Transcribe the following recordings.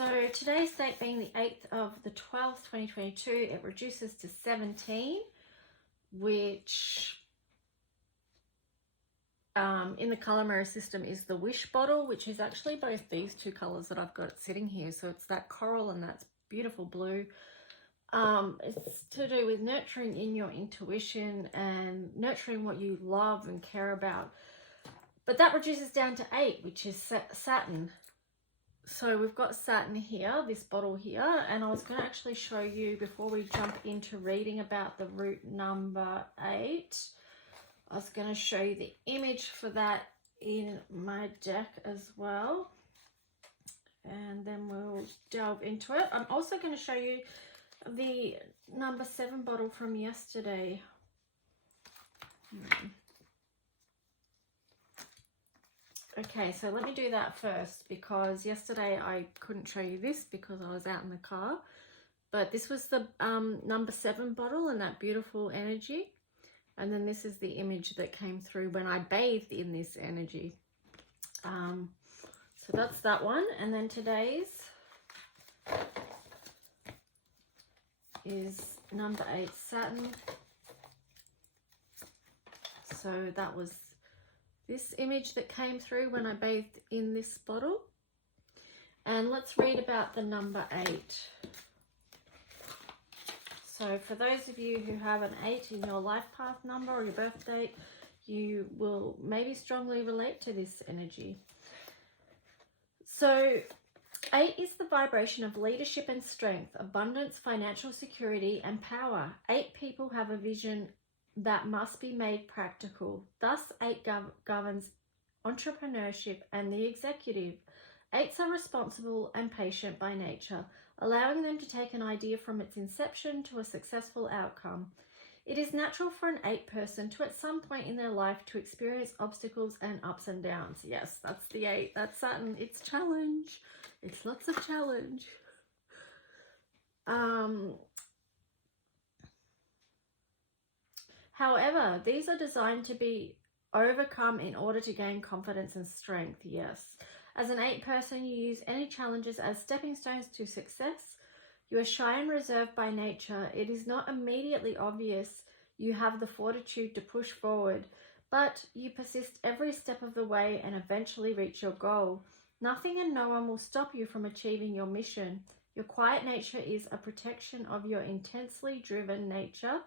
So today's date being the 8th of the 12th, 2022, it reduces to 17, which in the color mirror system is the wish bottle, which is actually both these two colors that I've got sitting here. So it's that coral and that's beautiful blue. It's to do with nurturing in your intuition and nurturing what you love and care about. But that reduces down to 8, which is Saturn. So we've got Saturn here, this bottle here, and I was going to actually show you before we jump into reading about the root number 8. I was going to show you the image for that in my deck as well. And then we'll delve into it. I'm also going to show you the number 7 bottle from yesterday. Okay, so let me do that first, because yesterday I couldn't show you this because I was out in the car. But this was the number 7 bottle and that beautiful energy. And then this is the image that came through when I bathed in this energy. So that's that one. And then today's is number 8, Saturn. So that was this image that came through when I bathed in this bottle. And let's read about the number 8. So for those of you who have an 8 in your life path number or your birth date, you will maybe strongly relate to this energy. So 8 is the vibration of leadership and strength, abundance, financial security, and power. 8 people have a vision that must be made practical. Thus, 8 governs entrepreneurship and the executive. 8s are responsible and patient by nature, allowing them to take an idea from its inception to a successful outcome. It is natural for an 8 person to at some point in their life to experience obstacles and ups and downs. Yes, that's the 8. That's Saturn. It's challenge. It's lots of challenge. However, these are designed to be overcome in order to gain confidence and strength. Yes. As an 8 person, you use any challenges as stepping stones to success. You are shy and reserved by nature. It is not immediately obvious you have the fortitude to push forward, but you persist every step of the way and eventually reach your goal. Nothing and no one will stop you from achieving your mission. Your quiet nature is a protection of your intensely driven nature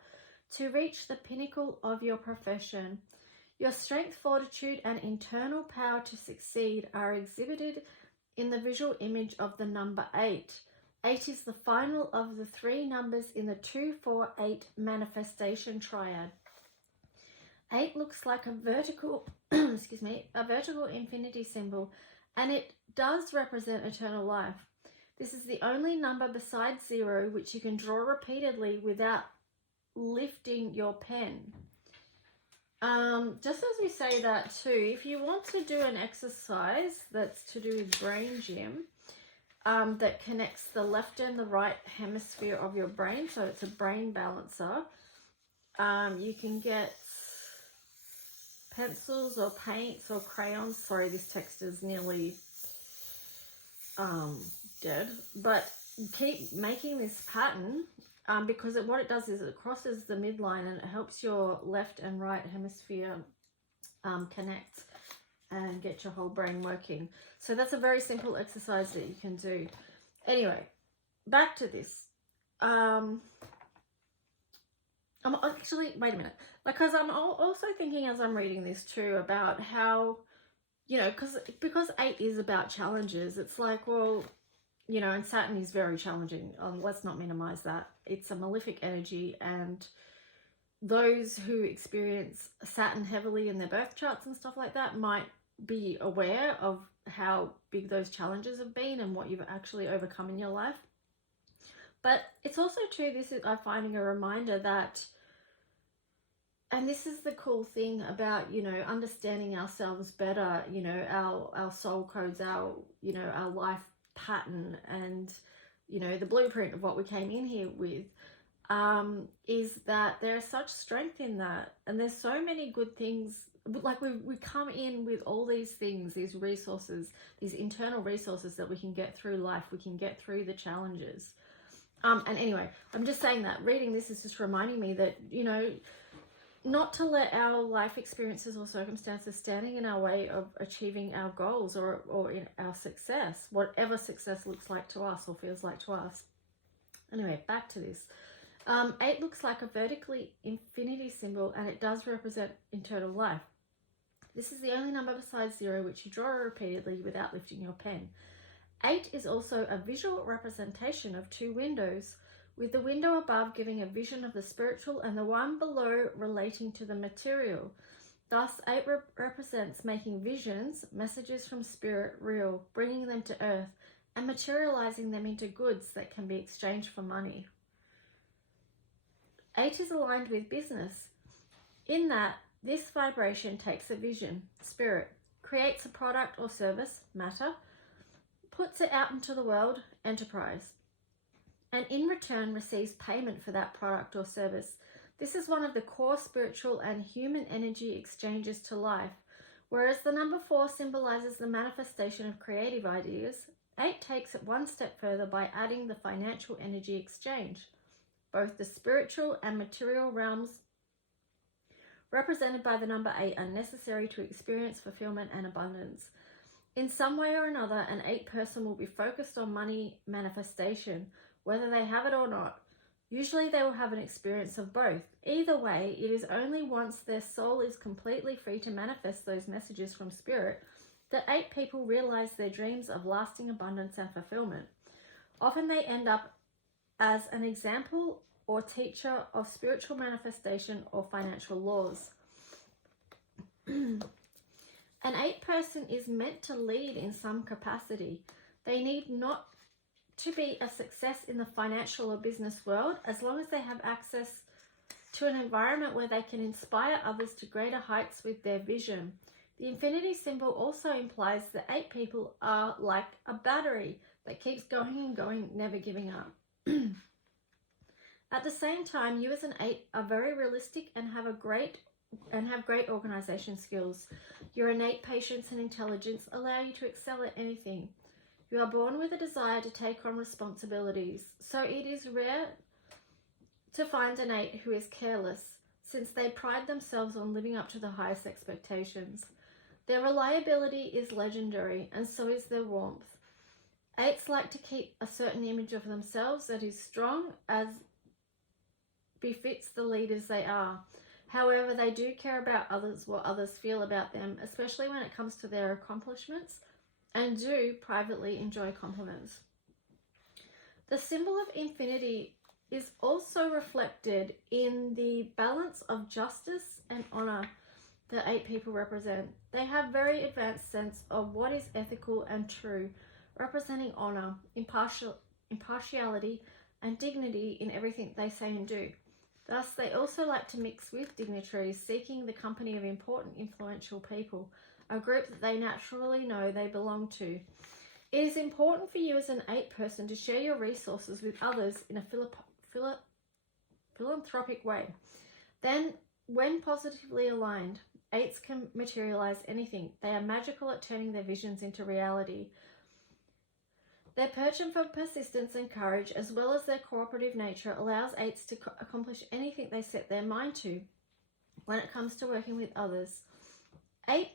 to reach the pinnacle of your profession. Your strength, fortitude, and internal power to succeed are exhibited in the visual image of the number 8. 8 is the final of the 3 numbers in the 2-4-8 manifestation triad. 8 looks like a vertical, a vertical infinity symbol, and it does represent eternal life. This is the only number besides 0 which you can draw repeatedly without lifting your pen. Just as we say that too, if you want to do an exercise that's to do with brain gym, that connects the left and the right hemisphere of your brain, so it's a brain balancer, you can get pencils or paints or crayons. Sorry, this text is nearly dead, but keep making this pattern. Because what it does is it crosses the midline and it helps your left and right hemisphere connect and get your whole brain working. So that's a very simple exercise that you can do. Anyway, back to this. I'm actually, wait a minute, because I'm also thinking as I'm reading this too about how, you know, because 8 is about challenges. It's like, well, you know, and Saturn is very challenging. Let's not minimize that. It's a malefic energy, and those who experience Saturn heavily in their birth charts and stuff like that might be aware of how big those challenges have been and what you've actually overcome in your life. But it's also too, I'm finding a reminder that, and this is the cool thing about, you know, understanding ourselves better, you know, our soul codes, our life pattern, and, you know, the blueprint of what we came in here with. is that there is such strength in that, and there's so many good things. Like we come in with all these things, these resources, these internal resources that we can get through life, we can get through the challenges. And anyway, I'm just saying that reading this is just reminding me that, you know, not to let our life experiences or circumstances standing in our way of achieving our goals or in our success, whatever success looks like to us or feels like to us. Anyway, back to this. 8 looks like a vertically infinity symbol, and it does represent eternal life. This is the only number besides 0 which you draw repeatedly without lifting your pen. 8 is also a visual representation of 2 windows, with the window above giving a vision of the spiritual and the one below relating to the material. Thus, 8 represents making visions, messages from spirit, real, bringing them to earth, and materializing them into goods that can be exchanged for money. 8 is aligned with business, in that this vibration takes a vision, spirit, creates a product or service, matter, puts it out into the world, enterprise, and in return receives payment for that product or service. This is one of the core spiritual and human energy exchanges to life. Whereas the number 4 symbolizes the manifestation of creative ideas, 8 takes it one step further by adding the financial energy exchange. Both the spiritual and material realms represented by the number 8 are necessary to experience fulfillment and abundance. In some way or another, an 8 person will be focused on money manifestation, whether they have it or not. Usually they will have an experience of both. Either way, it is only once their soul is completely free to manifest those messages from spirit that 8 people realize their dreams of lasting abundance and fulfillment. Often they end up as an example or teacher of spiritual manifestation or financial laws. An 8 person is meant to lead in some capacity. They need not to be a success in the financial or business world, as long as they have access to an environment where they can inspire others to greater heights with their vision. The infinity symbol also implies that 8 people are like a battery that keeps going and going, never giving up. At the same time, you as an 8 are very realistic and have great organization skills. Your innate patience and intelligence allow you to excel at anything. You are born with a desire to take on responsibilities, so it is rare to find an 8 who is careless, since they pride themselves on living up to the highest expectations. Their reliability is legendary, and so is their warmth. 8s like to keep a certain image of themselves that is strong, as befits the leaders they are. However, they do care about others, what others feel about them, especially when it comes to their accomplishments, and do privately enjoy compliments. The symbol of infinity is also reflected in the balance of justice and honor that 8 people represent. They have very advanced sense of what is ethical and true, representing honor, impartiality, and dignity in everything they say and do. Thus, they also like to mix with dignitaries, seeking the company of important, influential people, a group that they naturally know they belong to. It is important for you as an 8 person to share your resources with others in a philanthropic way. Then, when positively aligned, 8s can materialize anything. They are magical at turning their visions into reality. Their penchant for persistence and courage, as well as their cooperative nature, allows 8s to accomplish anything they set their mind to when it comes to working with others. 8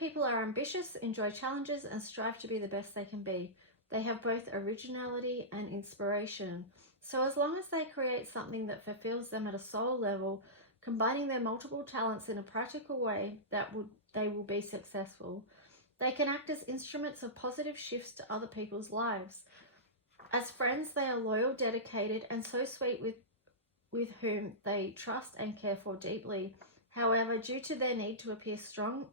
people are ambitious, enjoy challenges, and strive to be the best they can be. They have both originality and inspiration. So as long as they create something that fulfills them at a soul level, combining their multiple talents in a practical way, they will be successful. They can act as instruments of positive shifts to other people's lives. As friends, they are loyal, dedicated, and so sweet with whom they trust and care for deeply. However, due to their need to appear strong,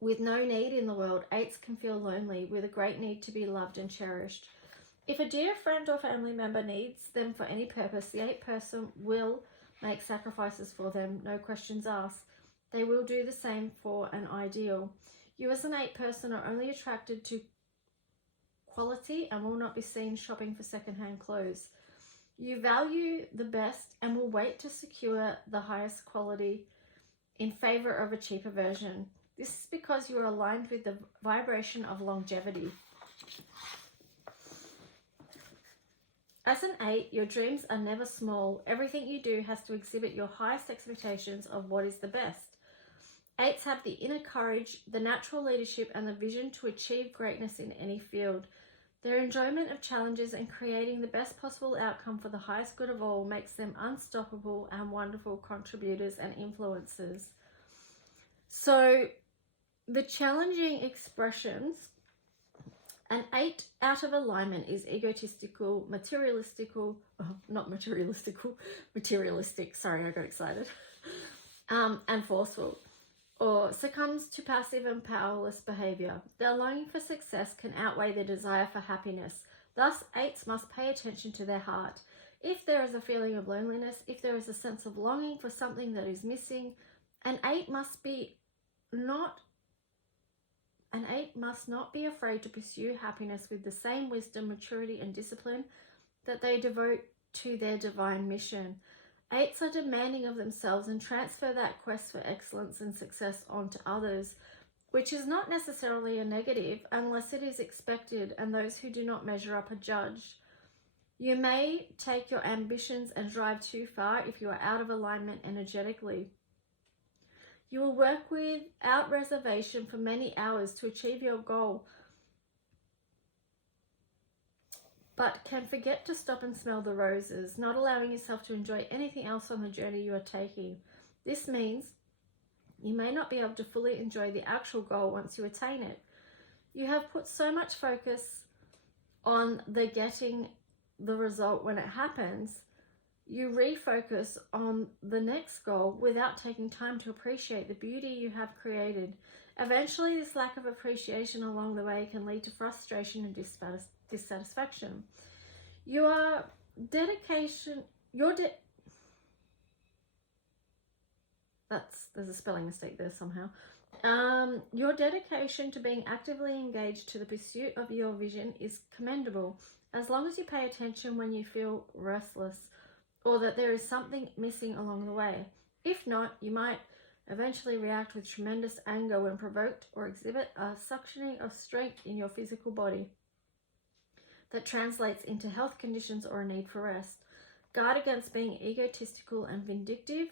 with no need in the world, 8s can feel lonely, with a great need to be loved and cherished. If a dear friend or family member needs them for any purpose, the 8 person will make sacrifices for them, no questions asked. They will do the same for an ideal. You as an 8 person are only attracted to quality and will not be seen shopping for secondhand clothes. You value the best and will wait to secure the highest quality in favor of a cheaper version. This is because you are aligned with the vibration of longevity. As an 8, your dreams are never small. Everything you do has to exhibit your highest expectations of what is the best. 8s have the inner courage, the natural leadership, and the vision to achieve greatness in any field. Their enjoyment of challenges and creating the best possible outcome for the highest good of all makes them unstoppable and wonderful contributors and influencers. So, the challenging expressions, an 8 out of alignment is egotistical, materialistic, sorry, I got excited, and forceful, or succumbs to passive and powerless behavior. Their longing for success can outweigh their desire for happiness. Thus, 8s must pay attention to their heart. If there is a feeling of loneliness, if there is a sense of longing for something that is missing, an 8 must not be afraid to pursue happiness with the same wisdom, maturity, and discipline that they devote to their divine mission. 8s are demanding of themselves and transfer that quest for excellence and success onto others, which is not necessarily a negative unless it is expected, and those who do not measure up are judged. You may take your ambitions and drive too far if you are out of alignment energetically. You will work without reservation for many hours to achieve your goal, but can forget to stop and smell the roses, not allowing yourself to enjoy anything else on the journey you are taking. This means you may not be able to fully enjoy the actual goal once you attain it. You have put so much focus on the getting the result when it happens, you refocus on the next goal without taking time to appreciate the beauty you have created. Eventually, this lack of appreciation along the way can lead to frustration and dissatisfaction. There's a spelling mistake there somehow. Your dedication to being actively engaged to the pursuit of your vision is commendable, as long as you pay attention when you feel restless or that there is something missing along the way. If not, you might eventually react with tremendous anger when provoked, or exhibit a suctioning of strength in your physical body that translates into health conditions or a need for rest. Guard against being egotistical and vindictive,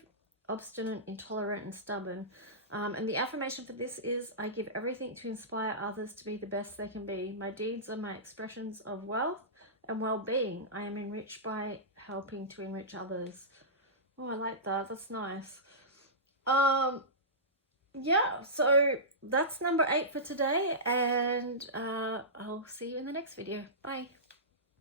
obstinate, intolerant, and stubborn. And the affirmation for this is, I give everything to inspire others to be the best they can be. My deeds are my expressions of wealth and well-being. I am enriched by helping to enrich others. Oh, I like that. That's nice. Yeah, so that's number 8 for today, and I'll see you in the next video. Bye.